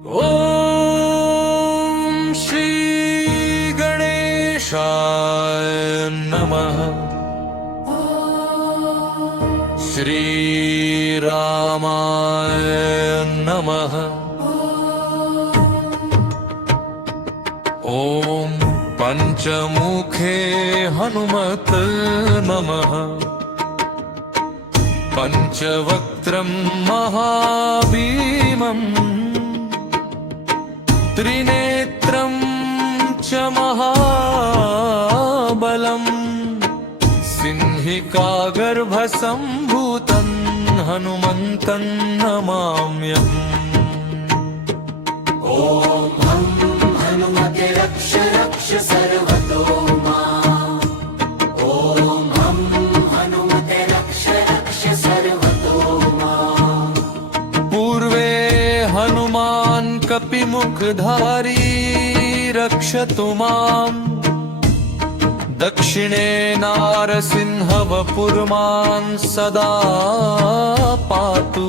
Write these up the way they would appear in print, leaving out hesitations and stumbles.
ॐ श्री गणेशाय नमः। श्री रामाय नमः। ॐ पंचमुखे हनुमत नमः। पंचवक्त्रं महाभीमम् त्रिनेत्रं च महाबलम् सिंहिकागर्भसम्भूतं हनुमन्तं नमाम्यहम्। ॐ हं हनुमते रक्ष रक्ष सर्वतो माम्। ॐ हं हनुमते रक्ष रक्ष सर्वतो माम्। पूर्वे हनुमान् कपिमुखधारी रक्षतु माम्। दक्षिणे नारसिंहवपुर्मान् सदा पातु।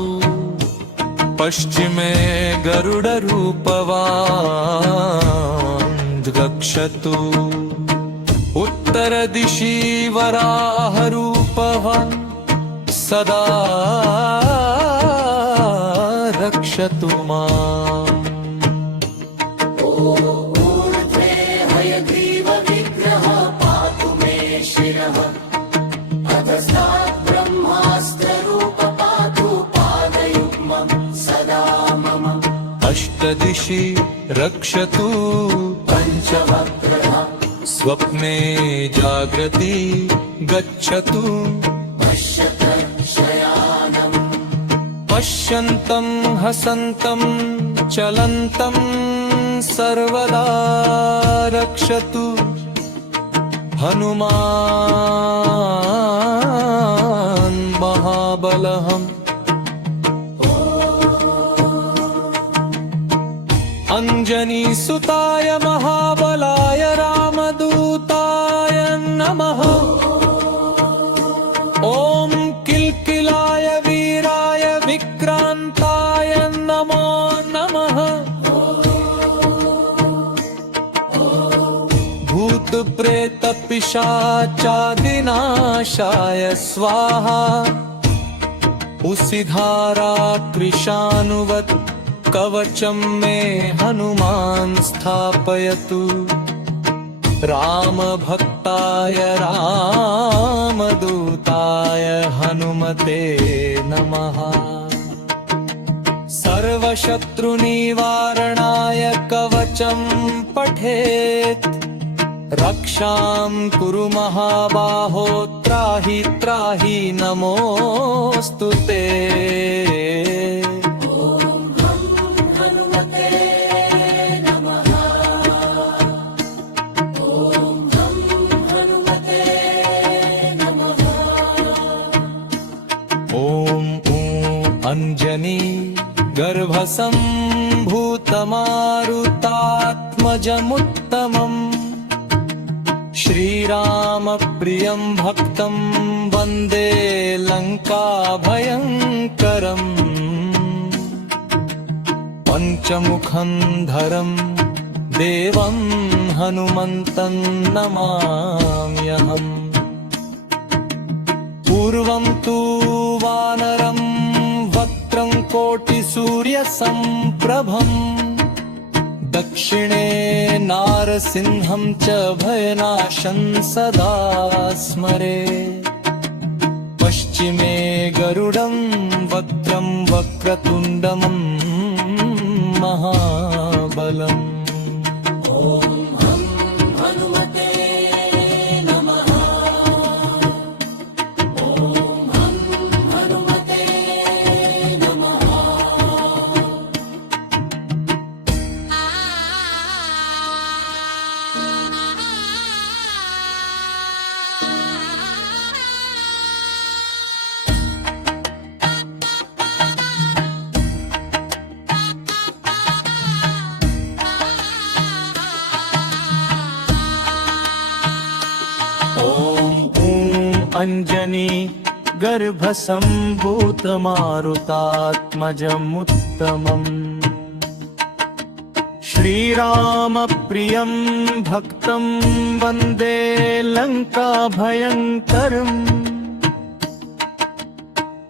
पश्चिमे गरुडरूपवान् रक्षतु। उत्तरदिशि वराहरूपवान् सदा रक्षतु माम्। ऊर्ध्वे हयग्रीवविग्रहः पातु मे शिरः। अधस्तात् ब्रह्मास्त्ररूपः पातु पादयुग्मं सदा मम। अष्टदिशि रक्षतु पञ्चवक्त्रः स्वप्ने जागृति गच्छतु। पश्यत शयानम् पश्यन्तं हसन्तं चलन्तं सर्वदा रक्षतु। हनुमान् महाबलहम्। अंजनीसुताय महाबलाय रामदूताय नमः। ॐ किल्किलाय वीराय विक्रान्ताय नमो नमः। भूतप्रेतपिशाचादिनाशाय स्वाहा। उसिधारा कृशानुवत् कवचं मे हनुमान् स्थापयतु। रामभक्ताय रामदूताय हनुमते नमः। सर्वशत्रुनिवारणाय कवचं पठेत्। रक्षां कुरु महाबाहो त्राहि त्राहि नमोऽस्तु ते। अंजनी गर्भसम्भूतमारुतात्मजमुत्तमम्। श्रीरामप्रियं भक्तं वन्दे लङ्काभयङ्करम्। पञ्चमुखं धरं देवं हनुमन्तं नमाम्यहम्। पूर्वं तु वानरं वक्त्रं कोटिसूर्यसम्प्रभम्। दक्षिणे नारसिंहं च भयनाशं सदा स्मरे। पश्चिमे गरुडं वक्त्रं वक्रतुण्डं महाबलम्। अंजनी गर्भसम्भूतमारुतात्मजमुत्तमम्। श्रीरामप्रियं भक्तं वन्दे लङ्काभयङ्करम्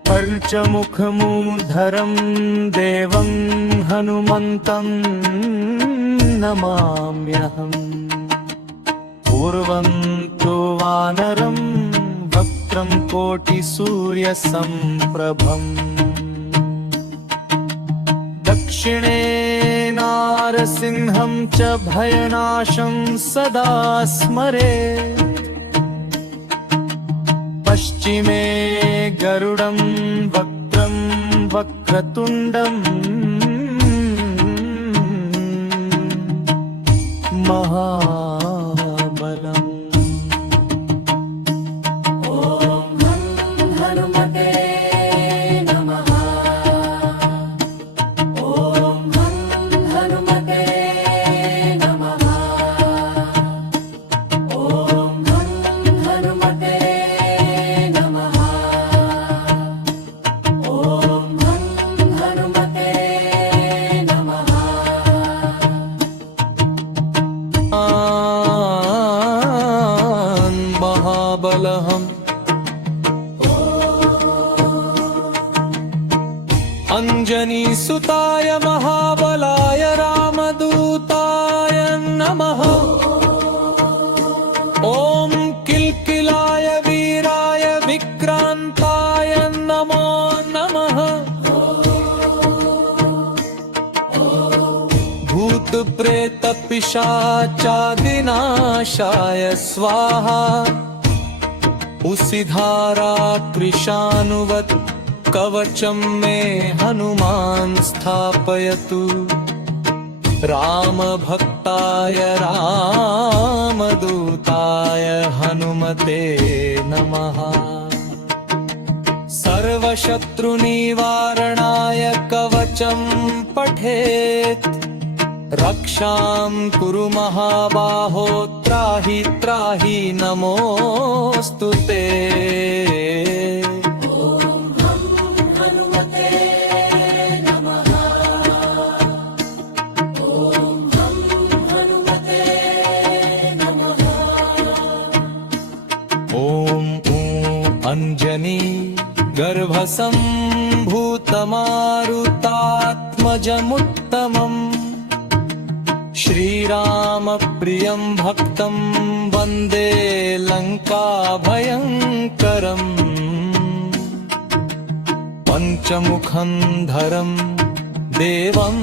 पञ्चमुखमूर्धरं देवं हनुमन्तं नमाम्यहम् पूर्वं तु वानरं वक्त्रं कोटिसूर्यसम्प्रभम् दक्षिणे नारसिंहं च भयनाशं सदा स्मरे पश्चिमे गरुडं वक्त्रं वक्रतुण्डं महाबलम् महाबलहम् अंजनीसुताय महाबलाय रामदूताय नमः ॐ किल्किलाय वीराय विक्रान्ताय नमो नमः भूतप्रेतपिशाचादिनाशाय स्वाहा उसिधारा कृशानुवत् कवचं मे हनुमान् स्थापयतु रामभक्ताय रामदूताय हनुमते नमः सर्वशत्रुनिवारणाय कवचं पठेत् रक्षां कुरु महाबाहो त्राहि त्राहि नमोऽस्तु ते अंजनी गर्भसम्भूतमारुतात्मजमुत्तमम् श्रीरामप्रियं भक्तं वन्दे लङ्काभयङ्करम् पञ्चमुखं धरं देवं